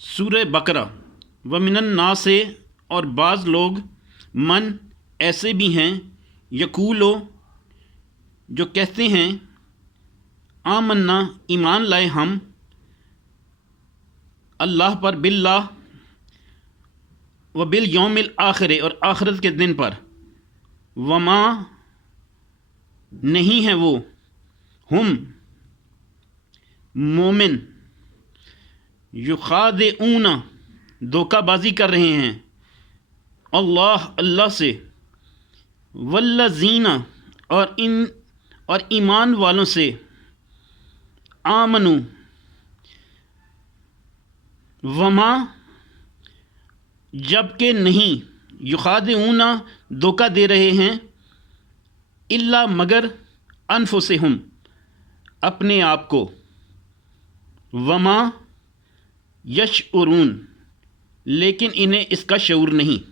سورہ بقرہ ومن الناس سے، اور بعض لوگ من ایسے بھی ہیں یقولو جو کہتے ہیں آمنا ایمان لائے ہم اللہ پر باللہ و بالیوم الآخر اور آخرت کے دن پر وما نہیں ہے وہ ہم مومن یخادعون دھوکہ بازی کر رہے ہیں اللہ سے والذین اور ایمان والوں سے آمنو وما جب کہ نہیں یخادعون دھوکہ دے رہے ہیں الا مگر انفسہم اپنے آپ کو وما یشعرون لیکن انہیں اس کا شعور نہیں۔